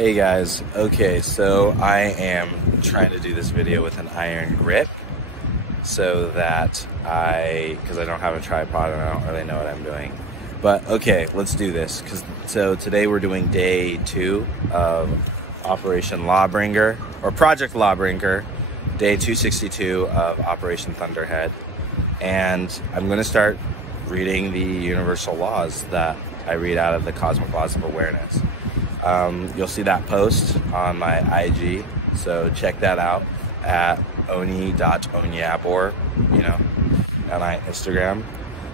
Hey guys, okay, so I am trying to do this video with an iron grip so that because I don't have a tripod and I don't really know what I'm doing. But okay, let's do this. So today we're doing day 2 of Operation Lawbringer, or Project Lawbringer, day 262 of Operation Thunderhead. And I'm going to start reading the universal laws that I read out of the Cosmic Laws of Awareness. You'll see that post on my IG, so check that out at oni.onyabor, on my Instagram.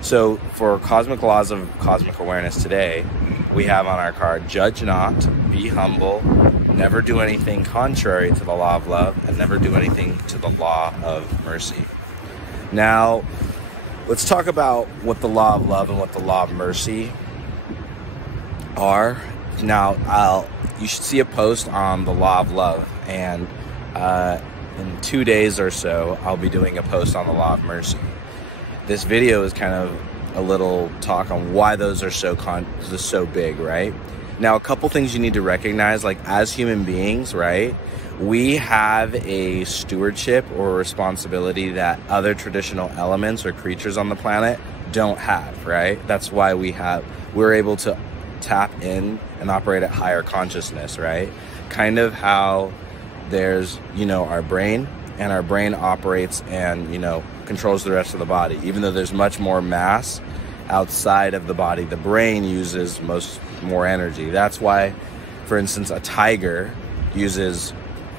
So for Cosmic Laws of Cosmic Awareness today, we have on our card, judge not, be humble, never do anything contrary to the law of love, and never do anything to the law of mercy. Now, let's talk about what the law of love and what the law of mercy are. Now, you should see a post on the law of love, and in 2 days or so, I'll be doing a post on the law of mercy. This video is kind of a little talk on why those are so big, right? Now, a couple things you need to recognize, like as human beings, right? We have a stewardship or responsibility that other traditional elements or creatures on the planet don't have, right? That's why we're able to tap in and operate at higher consciousness, right? Kind of how there's, our brain, and our brain operates and, controls the rest of the body. Even though there's much more mass outside of the body, the brain uses more energy. That's why, for instance, a tiger uses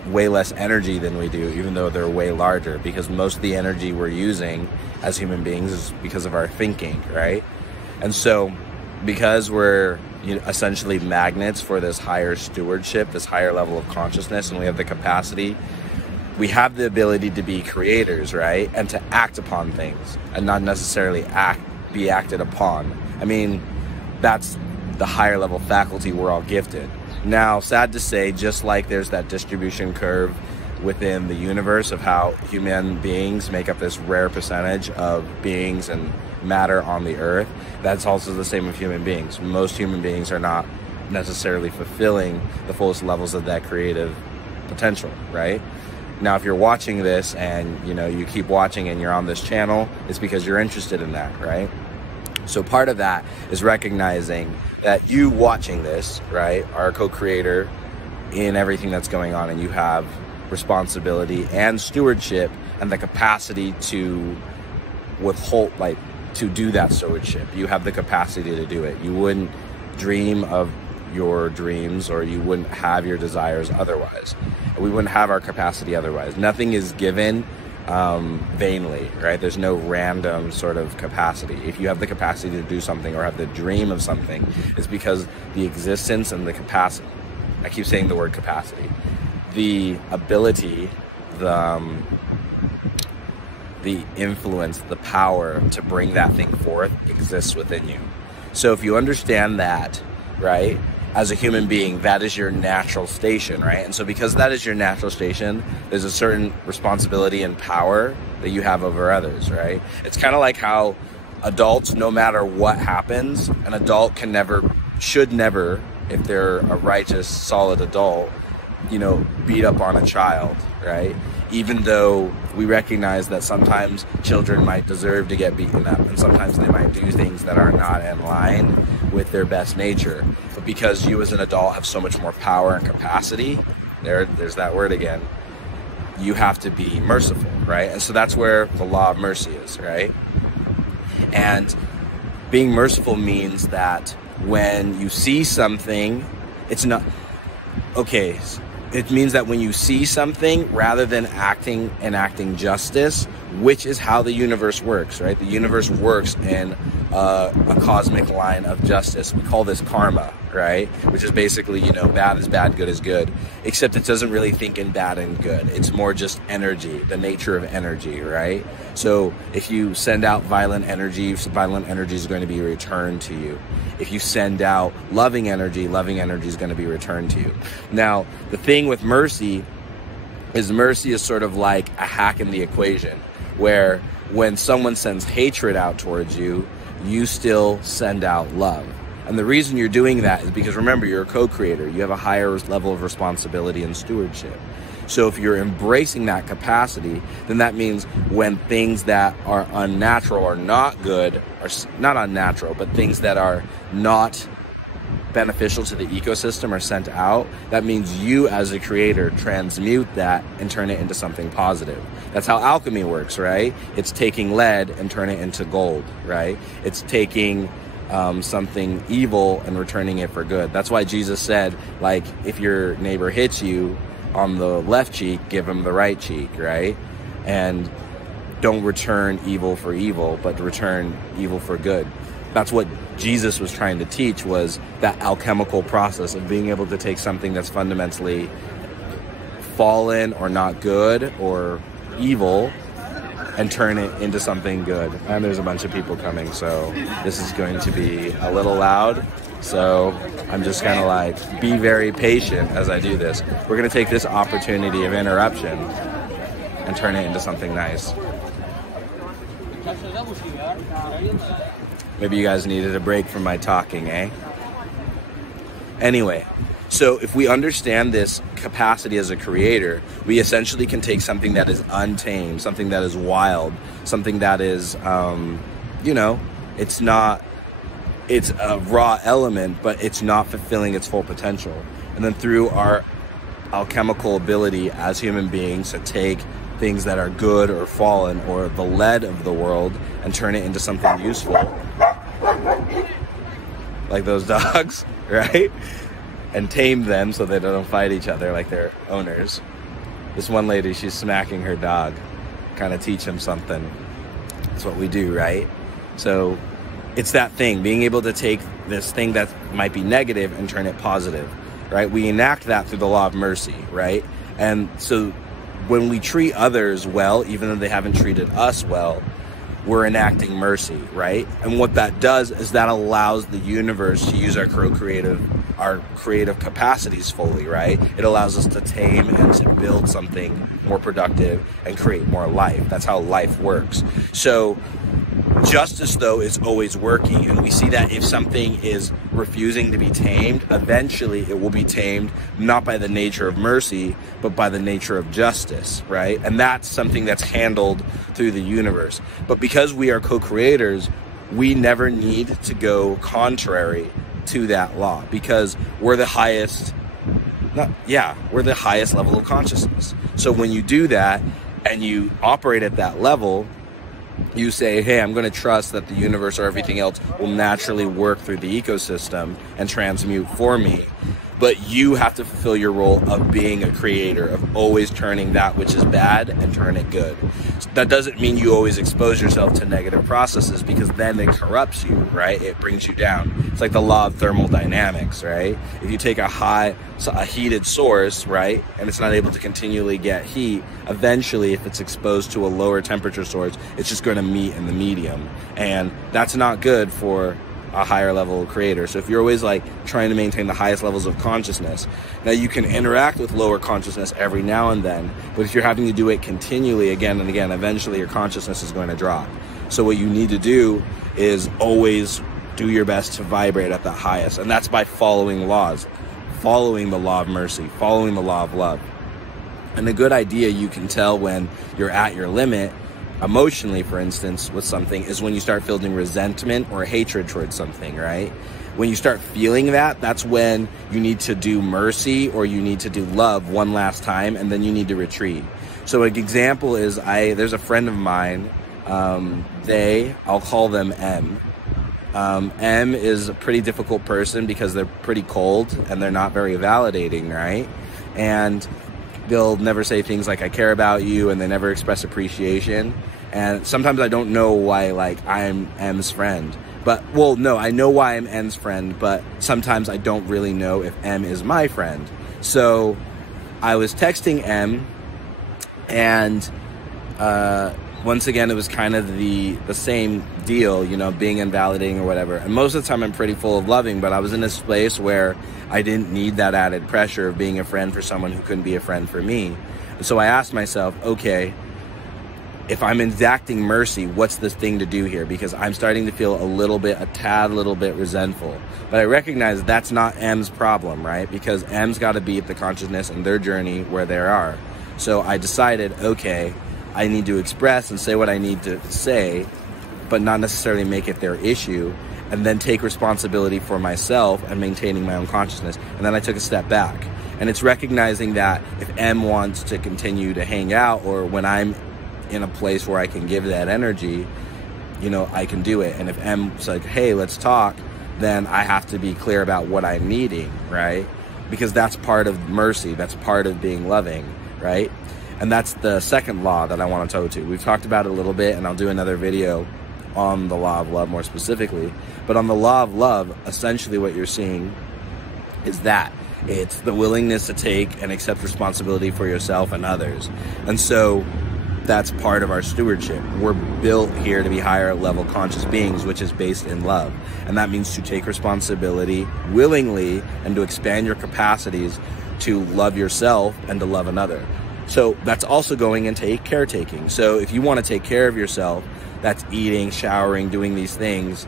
way less energy than we do, even though they're way larger, because most of the energy we're using as human beings is because of our thinking, right? And so, because we're essentially magnets for this higher stewardship, this higher level of consciousness, and we have the capacity, we have the ability to be creators, right? And to act upon things and not necessarily be acted upon. I mean, that's the higher level faculty we're all gifted. Now, sad to say, just like there's that distribution curve within the universe of how human beings make up this rare percentage of beings and matter on the earth, that's also the same with human beings. Most human beings are not necessarily fulfilling the fullest levels of that creative potential, right? Now, if you're watching this and you keep watching and you're on this channel, it's because you're interested in that, right? So part of that is recognizing that you watching this, right, are a co-creator in everything that's going on, and you have responsibility and stewardship and the capacity to withhold, to do that stewardship. You have the capacity to do it. You wouldn't dream of your dreams, or you wouldn't have your desires otherwise. We wouldn't have our capacity otherwise. Nothing is given vainly, right? There's no random sort of capacity. If you have the capacity to do something or have the dream of something, it's because the existence and the capacity, I keep saying the word capacity, the ability, the influence, the power to bring that thing forth exists within you. So if you understand that, right, as a human being, that is your natural station, right? And so because that is your natural station, there's a certain responsibility and power that you have over others, right? It's kind of like how adults, no matter what happens, an adult should never, if they're a righteous, solid adult, beat up on a child, right? Even though we recognize that sometimes children might deserve to get beaten up, and sometimes they might do things that are not in line with their best nature. But because you as an adult have so much more power and capacity, there's that word again, you have to be merciful, right? And so that's where the law of mercy is, right? And being merciful means that when you see something, it means that when you see something, rather than enacting justice, which is how the universe works, right? The universe works in a cosmic line of justice. We call this karma, right? Which is basically, bad is bad, good is good. Except it doesn't really think in bad and good. It's more just energy, the nature of energy, right? So if you send out violent energy is going to be returned to you. If you send out loving energy is going to be returned to you. Now, the thing with mercy is sort of like a hack in the equation, where when someone sends hatred out towards you, you still send out love. And the reason you're doing that is because, remember, you're a co-creator. You have a higher level of responsibility and stewardship. So if you're embracing that capacity, then that means when things that are unnatural or not good, or not unnatural, but things that are not beneficial to the ecosystem are sent out, that means you as a creator transmute that and turn it into something positive. That's how alchemy works, right? It's taking lead and turn it into gold, right? It's taking something evil and returning it for good. That's why Jesus said, like, if your neighbor hits you on the left cheek, give him the right cheek, right? And don't return evil for evil, but return evil for good. That's what Jesus was trying to teach, was that alchemical process of being able to take something that's fundamentally fallen or not good or evil and turn it into something good. And there's a bunch of people coming, so this is going to be a little loud. So I'm just gonna like be very patient as I do this. We're gonna take this opportunity of interruption and turn it into something nice. Maybe you guys needed a break from my talking, eh? Anyway, so if we understand this capacity as a creator, we essentially can take something that is untamed, something that is wild, something that is, you know, it's a raw element, but it's not fulfilling its full potential. And then through our alchemical ability as human beings to take things that are good or fallen or the lead of the world and turn it into something useful, like those dogs, right? And tame them so they don't fight each other like their owners. This one lady, she's smacking her dog, kind of teach him something. That's what we do, right? So it's that thing, being able to take this thing that might be negative and turn it positive, right? We enact that through the law of mercy, right? And so when we treat others well, even though they haven't treated us well, we're enacting mercy, right? And what that does is that allows the universe to use our creative capacities fully, right? It allows us to tame and to build something more productive and create more life. That's how life works. So justice, though, is always working, and we see that if something is refusing to be tamed, eventually it will be tamed, not by the nature of mercy, but by the nature of justice, right? And that's something that's handled through the universe. But because we are co-creators, we never need to go contrary to that law, because we're the highest, we're the highest level of consciousness. So when you do that and you operate at that level, you say, hey, I'm going to trust that the universe or everything else will naturally work through the ecosystem and transmute for me. But you have to fulfill your role of being a creator, of always turning that which is bad and turn it good. So that doesn't mean you always expose yourself to negative processes, because then it corrupts you, right? It brings you down. It's like the law of thermodynamics, right? If you take a heated source, right, and it's not able to continually get heat, eventually if it's exposed to a lower temperature source, it's just going to meet in the medium. And that's not good for a higher level creator. So if you're always like trying to maintain the highest levels of consciousness, now you can interact with lower consciousness every now and then, but if you're having to do it continually again and again, eventually your consciousness is going to drop. So what you need to do is always do your best to vibrate at the highest, and that's by following laws, following the law of mercy, following the law of love. And a good idea you can tell when you're at your limit emotionally, for instance, with something, is when you start feeling resentment or hatred towards something, right? When you start feeling that, that's when you need to do mercy or you need to do love one last time, and then you need to retreat. So an example is, there's a friend of mine, I'll call them M. M is a pretty difficult person because they're pretty cold and they're not very validating, right? And they'll never say things like, I care about you, and they never express appreciation. And sometimes I don't know why, like, I'm M's friend. But, well, no, I know why I'm M's friend, but sometimes I don't really know if M is my friend. So I was texting M, and once again, it was kind of the same deal, you know, being invalidating or whatever. And most of the time I'm pretty full of loving, but I was in this place where I didn't need that added pressure of being a friend for someone who couldn't be a friend for me. And so I asked myself, okay, if I'm exacting mercy, what's the thing to do here? Because I'm starting to feel a tad little bit resentful. But I recognize that's not M's problem, right? Because M's got to be at the consciousness and their journey where they are. So I decided, okay, I need to express and say what I need to say, but not necessarily make it their issue, and then take responsibility for myself and maintaining my own consciousness. And then I took a step back. And it's recognizing that if M wants to continue to hang out, or when I'm in a place where I can give that energy, you know, I can do it. And if M's like, hey, let's talk, then I have to be clear about what I'm needing, right? Because that's part of mercy. That's part of being loving, right? And that's the second law that I want to go to. We've talked about it a little bit, and I'll do another video on the law of love more specifically. But on the law of love, essentially what you're seeing is that it's the willingness to take and accept responsibility for yourself and others. And so that's part of our stewardship. We're built here to be higher level conscious beings, which is based in love. And that means to take responsibility willingly and to expand your capacities to love yourself and to love another. So that's also going into caretaking. So if you want to take care of yourself, that's eating, showering, doing these things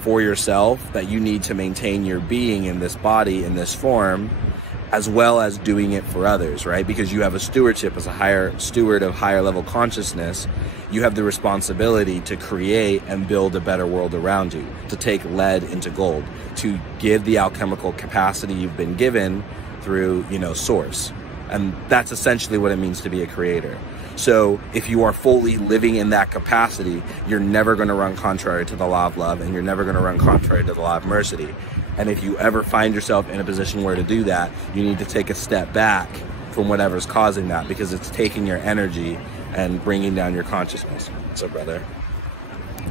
for yourself that you need to maintain your being in this body, in this form, as well as doing it for others, right? Because you have a stewardship as a higher steward of higher level consciousness. You have the responsibility to create and build a better world around you, to take lead into gold, to give the alchemical capacity you've been given through, you know, source. And that's essentially what it means to be a creator. So if you are fully living in that capacity, you're never going to run contrary to the law of love, and you're never going to run contrary to the law of mercy. And if you ever find yourself in a position where to do that, you need to take a step back from whatever's causing that, because it's taking your energy and bringing down your consciousness. So, brother,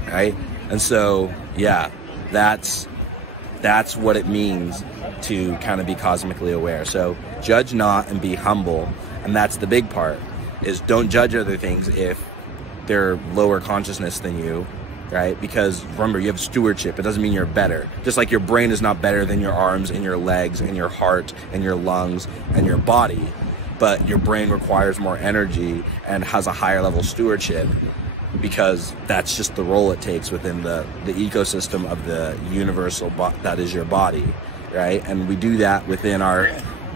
right? And so, yeah, that's what it means to kind of be cosmically aware. So judge not and be humble. And that's the big part, is don't judge other things if they're lower consciousness than you, right? Because remember, you have stewardship. It doesn't mean you're better. Just like your brain is not better than your arms and your legs and your heart and your lungs and your body, but your brain requires more energy and has a higher level stewardship, because that's just the role it takes within the ecosystem of the universal that is your body, right? And we do that within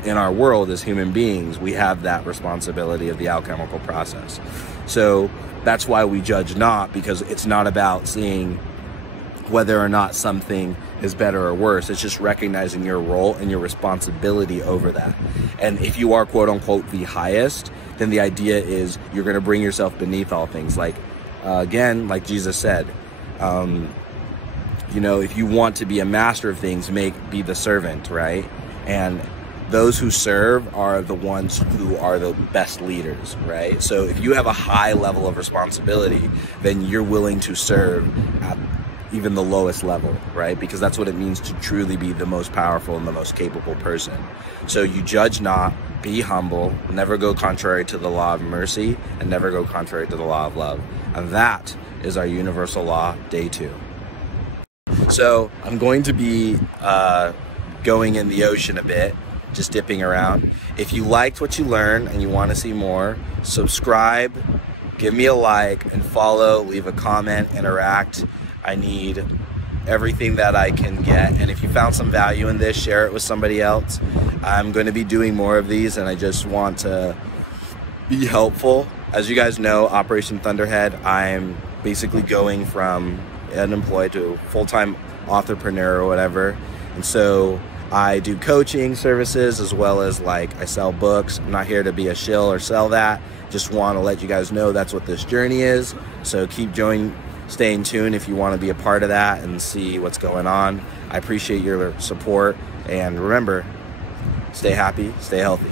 in our world as human beings. We have that responsibility of the alchemical process. So that's why we judge not, because it's not about seeing whether or not something is better or worse. It's just recognizing your role and your responsibility over that. And if you are quote unquote the highest, then the idea is you're going to bring yourself beneath all things. Like again, like Jesus said, you know, if you want to be a master of things, be the servant, right? And those who serve are the ones who are the best leaders, right? So if you have a high level of responsibility, then you're willing to serve at even the lowest level, right? Because that's what it means to truly be the most powerful and the most capable person. So you judge not, be humble, never go contrary to the law of mercy, and never go contrary to the law of love. And that is our universal law, day 2. So I'm going to be going in the ocean a bit, just dipping around. If you liked what you learned and you want to see more, subscribe, give me a like, and follow, leave a comment, interact. I need everything that I can get. And if you found some value in this, share it with somebody else. I'm going to be doing more of these, and I just want to be helpful. As you guys know, Operation Thunderhead, I'm basically going from unemployed to full-time entrepreneur or whatever. And so I do coaching services, as well as like I sell books. I'm not here to be a shill or sell that. Just want to let you guys know that's what this journey is. So stay in tune if you want to be a part of that and see what's going on. I appreciate your support, and remember, stay happy, stay healthy.